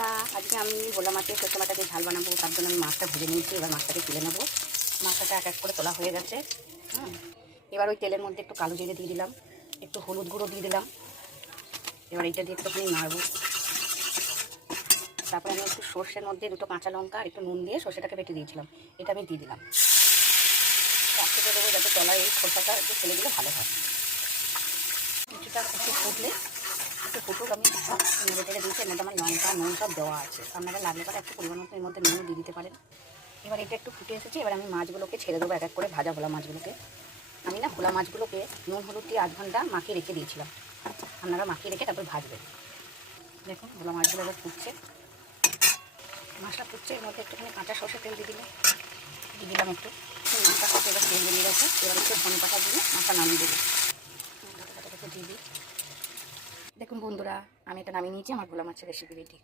বন্ধুরা, আজকে আমি ভোলা মাছের সরষে বাটা দিয়ে ঝাল বানাবো। তার জন্য আমি মাছটা ভেজে নিয়েছি। এবার মাছটাকে তুলে নেবো। মাছটা এক এক করে তোলা হয়ে গেছে। এবার ওই তেলের মধ্যে একটু কালো জিরে দিয়ে দিলাম, একটু হলুদ গুঁড়ো দিয়ে দিলাম। এবার এইটা দিয়ে একটুখানি নাড়বো। তারপরে আমি একটু সর্ষের মধ্যে দুটো কাঁচা লঙ্কা আর একটু নুন দিয়ে সর্ষেটাকে বেটে দিয়েছিলাম, এটা আমি দিয়ে দিলাম। চারটে দেবো যাতে তলায় এই খোসাটা একটু ফেলে দিলে ভালো হয়। কিছুটা একটু ফুটলে একটু ফুটুক, আমি নেড়ে টেড়ে দিয়েছি। এর মধ্যে আমার লঙ্কা নুন সব দেওয়া আছে। আপনারা লাগলে পরে একটু পরিমাণ মতো এর মধ্যে নুনও দিয়ে দিতে পারেন। এবার এটা একটু ফুটে এসেছে। এবার আমি মাছগুলোকে ছেড়ে দেবো এক এক করে। ভাজা ভোলা মাছগুলোকে আমি না ভোলা মাছগুলোকে নুন হলুদ দিয়ে আধ ঘন্টা মাখিয়ে রেখে দিয়েছিলাম। আপনারা মাখিয়ে রেখে তারপর ভাজবেন। দেখুন ভোলা মাছগুলো এবার ফুটছে। মাছটা ফুটছে, এর মধ্যে একটুখানি কাঁচা সর্ষের তেল দিয়ে দিলাম একটু। মাছটা ফুটে এবার তেল বেরিয়ে গেছে। এবার একটু ধনে পাতা দিয়ে মাছটা নামিয়ে দেবো। দিয়ে দিই। দেখুন বন্ধুরা, আমি এটা নামিয়ে নিয়েছি। আমার ভোলা মাছের রেসিপি রেডি।